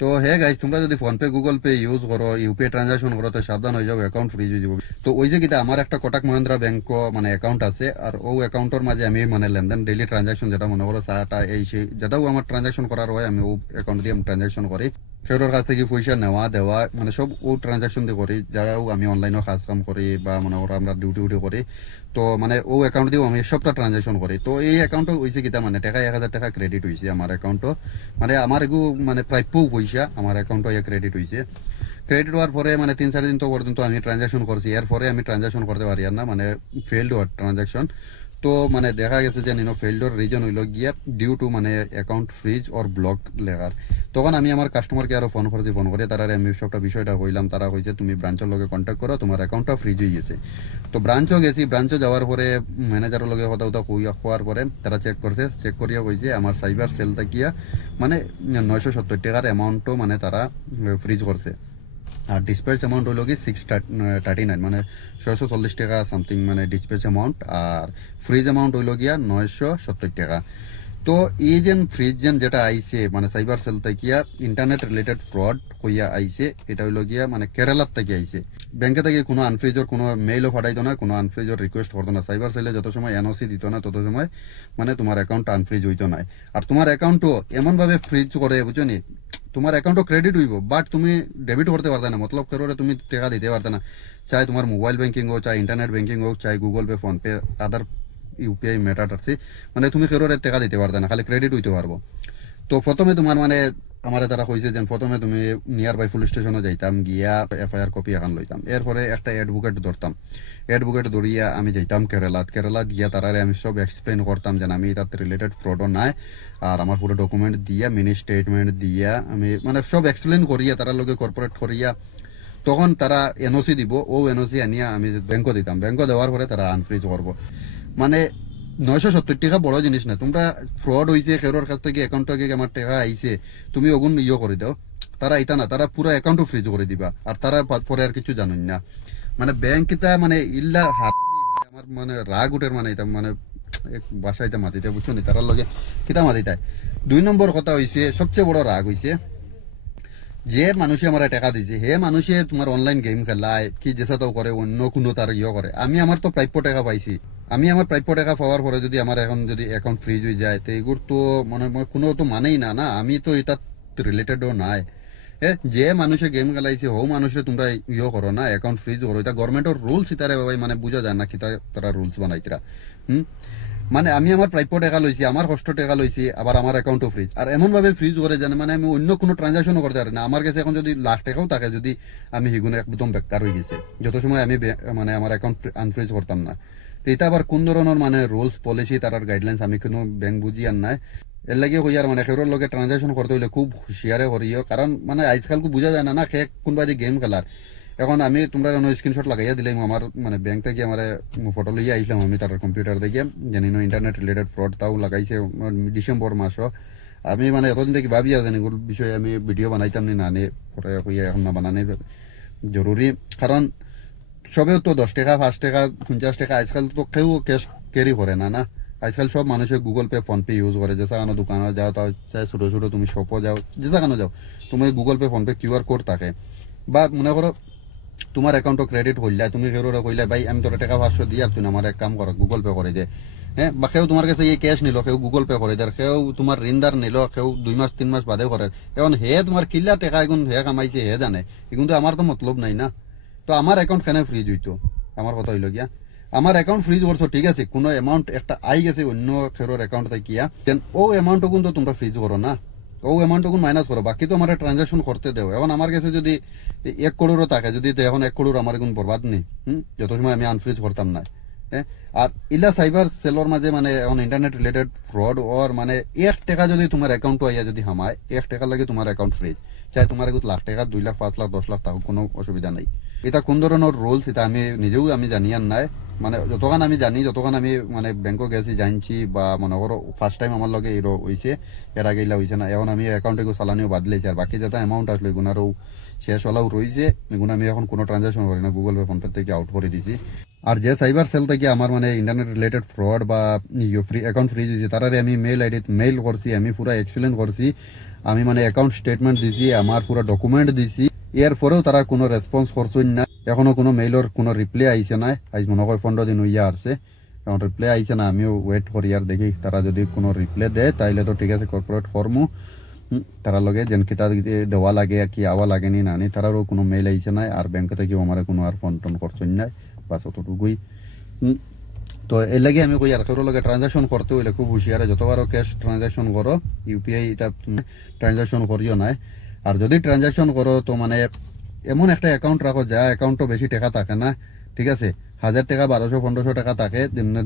তো hey guys, তোমরা যদি ফোনপে গুগল পে ইউজ করো, ইউপিআই ট্রানজাকশন করো, তো সাবধান হয়ে যাও, অ্যাকাউন্ট ফ্রিজ হয়ে যাবো। তো ওই যে কিতা আমার একটা কোটাক মহিন্দ্রা ব্যাংক মানে অ্যাকাউন্ট আছে, আর ও অ্যাকাউন্টের মাঝে আমি মানে লেনদেন ডেইলি ট্রানজাকশন যেটা মনে করো চাটা এই সেই যেটাও আমার ট্রানজাকশন করার হয়, আমি ও অ্যাকাউন্ট দিয়ে আমি ট্রানজাকশন করি। সেটার কাছ থেকে পয়সা নেওয়া দেওয়া মানে সব ও ট্রানজাকশন দিয়ে করি, যারাও আমি অনলাইনেও কাজ কাম করি বা মনে করো আমরা ডিউটি উটি করি। তো মানে ও অ্যাকাউন্ট দিয়েও আমি সবটা ট্রানজাকশন করি। তো এই অ্যাকাউন্টও হয়েছে কিতা মানে টাকা 1,000 টাকা ক্রেডিট হয়েছে আমার অ্যাকাউন্টও। মানে আমার এগু মানে প্রাপ্য পয়সা আমার অ্যাকাউন্টে ক্রেডিট হয়েছে। ক্রেডিট হওয়ার পরে মানে 3-4 দিন তো পর্যন্ত আমি ট্রানজাকশন করছি, এরপরে আমি ট্রানজাকশন করতে পারি আর না, মানে ফেলড হওয়ার ট্রানজাকশন। তো মানে দেখা গেছে যে ফেলডর রিজন হইল গিয়া ডিউ টু মানে অ্যাকাউন্ট ফ্রিজ অর ব্লক লেখার। তখন আমি আমার কাস্টমার কেয়ারও ফোন করে তারা আমি সবটা বিষয়টা কইলাম। তারা কইছে তুমি ব্রাঞ্চের লগে কন্ট্যাক্ট করো, তোমার অ্যাকাউন্টটা ফ্রিজ হয়ে গেছে। তো ব্রাঞ্চও গেছি, ব্রাঞ্চও যাওয়ার পরে ম্যানেজারের লগে কথা কথা হওয়ার পরে তারা চেক করছে, চেক করিয়া কইছে আমার সাইবার সেল থাকিয়া মানে 970 টাকার অ্যামাউন্টও মানে তারা ফ্রিজ করছে। আর ডিসপ্যাচ অ্যামাউন্ট হলো কি 639, মানে 640 টাকা সামথিং মানে ডিসপ্যাচ অ্যামাউন্ট। আর ফ্রিজ অ্যামাউন্ট হইল গিয়া 970 টাকা। তো এই যে ফ্রিজ যেটা আইছে মানে সাইবার সেল থেকে ইন্টারনেট রিলেটেড ফ্রড হইয়া আইছে, এটা হইল গিয়া মানে কেরালার থেকে আইছে। ব্যাংকে থেকে কোনো আনফ্রিজর কোনো মেইলও পাঠাইতো না, কোনো আনফ্রিজর রিকোয়েস্ট করতো না। সাইবার সেলে যত সময় এনওসি দিত না তত সময় মানে তোমার অ্যাকাউন্ট আনফ্রিজ হইতো না। আর তোমার অ্যাকাউন্টও এমনভাবে ফ্রিজ করে বুঝছো নি, তোমার অ্যাকাউন্টও ক্রেডিট হইব বাট তুমি ডেবিট করতে পারতে না, মতলব করে তুমি টাকা দিতে পারতে না। চাই তোমার মোবাইল ব্যাংকিং হোক, চাই ইন্টারনেট ব্যাংকিং হোক, চাই গুগল পে, ফোন পে, আদার ইউপিআই মেটার আছে, মানে তুমি কেরোরে টাকা দিতে পারতে না, খালি ক্রেডিট হইতে পারবো। তো প্রথমে তোমার মানে আমার তারা কইছে যে প্রথমে তুমি নিয়ার বাই পুলিশ স্টেশনে যাইতাম, গিয়া এফআইআর কপি এখন লইতাম। এরপরে একটা অ্যাডভোকেট ধরতাম, অ্যাডভোকেট ধরিয়া আমি যাইতাম কেরালাত গিয়া তারারে আমি সব এক্সপ্লেন করতাম যে আমি তাতে রিলেটেড ফ্রডও নাই। আর আমার পুরো ডকুমেন্ট দিয়া মিনি স্টেটমেন্ট দিয়া আমি মানে সব এক্সপ্লেন করিয়া তারার লগে কর্পোরেট করিয়া তখন তারা এনওসি দিব। ও এনওসি আনিয়া আমি ব্যাংক দিতাম, ব্যাংক দেওয়ার পরে তারা আনফ্রিজ করবো। মানে 970 টাকা বড় জিনিস না। তোমরা ফ্রড হয়েছে খেরোর কাছ থেকে অ্যাকাউন্ট থেকে আমার টাকা আইছে, তুমি ওগুন করে দাও, তারা এটা না, তারা পুরো অ্যাকাউন্টও ফ্রিজ করে দিবা। আর তারা পরে আর কিছু জানুন না। মানে ব্যাংকটা মানে ইল্লা হাত আমার মানে রাগ উঠের মানে এটা মানে বাসাইতে মাতিতে বুঝছো নি, তারার লগে কিতা মাতিতায়। 2 নম্বর কথা হয়েছে, সবচেয়ে বড় রাগ হয়েছে যে মানুষে আমার টাকা দিছে হে মানুষে তোমার অনলাইন গেম খেলায় কি যেসা তো করে, অন্য কোনো তার করে। আমি আমার তো প্রাপ্য টাকা পাইছি, আমি আমার প্রাপ্য টাকা পাওয়ার পরে যদি আমার এখন যদি অ্যাকাউন্ট ফ্রিজ হয়ে যায়, তো এগুলো তো মনে কোনো তো মানেই না না, আমি তো এটা রিলেটেডও নাই। যে মানুষে গেম খেলাইছে হো মানুষে তোমরা করো না, অ্যাকাউন্ট ফ্রিজ করো, এটা গভর্নমেন্টের রুলস। ইতারে বাবাই মানে বুঝা যায় না কি তারা রুলস বানাইতরা। হুম, মানে আমি আমার প্রাপ্য টাকা লইছি, আমার কষ্ট টাকা লইছি, আবার আমার অ্যাকাউন্টও ফ্রিজ। আর এমন ভাবে ফ্রিজ করে জানে মানে আমি অন্য কোনো ট্রানজাকশনও করতে পারি না। আমার কাছে এখন যদি লাখ টাকাও থাকে, যদি আমি হিগুনে একদম বেকার হয়ে গেছে যত সময় আমি মানে আমার অ্যাকাউন্ট আনফ্রিজ করতাম না। তো এটা আবার কোন ধরনের মানে রুলস পলিসি তার গাইডলাইন্স আমি কোনো ব্যাংক বুঝি আর নাই। এর লাগে হই আর মানে সেগুলোর লগে ট্রানজাকশন করতে হইলে খুব হুঁশিয়ারে করিও, কারণ মানে আজকালকে বুঝা যায় না না সে কোনবা যে গেম খেলার। এখন আমি তোমরা স্ক্রিনশট লাগাইয়া দিলাম আমার মানে ব্যাংক থেকে আমার ফটো লইয়া আইলাম আমি তার কম্পিউটার থেকে, জানি না ইন্টারনেট রিলেটেড ফ্রড তাও লাগাইছে ডিসেম্বর মাসও। আমি মানে এতদিন থেকে ভাবিয়া জানি এগুলোর বিষয়ে আমি ভিডিও বানাইতাম নি না নে পরে হইয়া এখন না বানানি জরুরি। কারণ সবেও তো 10 টাকা 5 টাকা 50 টাকা আজকাল তো কেউ ক্যাশ ক্যারি করে না না। আজকাল সব মানুষে Google pay phone pay use করে, যে কোনো দোকানে যাও তাও চাই ছোটো ছোটো তুমি শপও যাও, যে কোনো যাও তুমি Google pay phone pay QR code থাকে। বা মনে করো তোমার অ্যাকাউন্টও ক্রেডিট হইলা, তুমি কেউ কইলা ভাই আমি তোর টাকা 500 দিয়ে আর তুই আমার এক কাম কর গুগল পে করে দে। বা কেউ তোমার কাছে এই ক্যাশ নিল, কেউ গুগল পে করে দেয়, কেউ তোমার ঋণদার নিল, কেউ 2 মাস 3 মাস বাদে করে। এখন হে তোমার কিল্লা টাকা এগুন হে কামাইছে হে জানে, কিন্তু আমার তো মতলব নাই না। তো আমার অ্যাকাউন্ট কেন ফ্রিজ হইতো, আমার কথা হইল গিয়া আমার অ্যাকাউন্ট ফ্রিজ করছো ঠিক আছে, কোনো অ্যামাউন্ট একটা আই গেছে অন্য খেরোর অ্যাকাউন্ট থেকে কিয়া দেন ও অ্যামাউন্টও কিন্তু তোমরা ফ্রিজ করো না, ও অ্যামাউন্টটুকু মাইনাস করো, বাকি তো আমার ট্রানজাকশন করতে দেও। এখন আমার কাছে যদি 1 কোটিরও থাকে, যদি এখন 1 কোটির আমার এখন বরবাদ নেই। যত সময় আমি আনফ্রিজ করতাম না। হ্যাঁ, আর ইলা সাইবার সেলর মাঝে মানে এখন ইন্টারনেট রিলেটেড ফ্রড ওর মানে 1 টাকা যদি তোমার অ্যাকাউন্ট আইয়া যদি হামায় 1 টাকা লাগে তোমার অ্যাকাউন্ট ফ্রিজ, চাই তোমার এগুলো লাখ টাকা 2 লাখ 5 লাখ 10 লাখ তাও কোনো অসুবিধা নেই। এটা কোন ধরনের রুলস এটা আমি নিজেও আমি জানি আর নাই। মানে যতক্ষণ আমি জানি, যতক্ষণ আমি মানে ব্যাংকক গেছি জানছি, বা মনে করো ফার্স্ট টাইম আমার লগে এরো হয়েছে, এর আগে এগুলা হয়েছে না। এখন আমি অ্যাকাউন্টে চালানিও বাদলাইছি, আর বাকি যাতে অ্যামাউন্ট আসলো এগুনারও শেষ হলাও রয়েছে, এগুলো আমি এখন কোনো ট্রানজাকশন করি না, গুগল পে ফোন পে থেকে আউট করে দিছি। আর যে সাইবার সেল থেকে আমার মানে ইন্টারনেট রিলেটেড ফ্রড বা ফ্রি অ্যাকাউন্ট ফ্রিজ হয়েছে, তারারে আমি মেল আইডি মেইল করছি, আমি পুরো এক্সপ্লেন করছি। আমি মানে অ্যাকাউন্ট স্টেটমেন্ট দিছি, আমার পুরো ডকুমেন্ট দিছি, এরপরেও তারা কোনো রেসপন্স করছেন না। এখনো কোনো মেইলর কোনো রিপ্লাই আইছে না। আজ মনে হয় 15 দিন হইয়া আসছে, এখন রিপ্লাই আইছে না। আমিও ওয়েট করি আর দেখি তারা যদি কোনো রিপ্লাই দেয় তাইলে তো ঠিক আছে, কর্পোরেট ফর্মু তারা লগে যেন কিতা দেওয়া লাগে কি আওয়া লাগেনি না নি, তারারও কোনো মেইল আইছে না। আর ব্যাংক থেকেও আমার কোনো আর ফোন টোন করছেন না, বাস অতটুকুই। তো এর লাগে আমি কই আর কারো লগে ট্রানজাকশন করতে হইলে খুব হুঁশিয়ারে, যতবারও ক্যাশ ট্রানজাকশন করো ইউপিআই এটা ট্রানজাকশন করিও না। আর যদি ট্রানজাকশন করো তো মানে এমন একটা অ্যাকাউন্ট রাখো যা অ্যাকাউন্টও বেশি টাকা থাকে না, ঠিক আছে? 1000 টাকা 1200-1500 টাকা থাকে,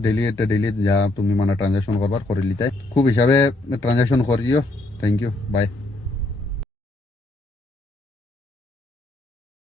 ডেলি যা তুমি মানে ট্রানজাকশন করবার করে লিতে খুব হিসাবে ট্রানজাকশন করিও। Thank you, by.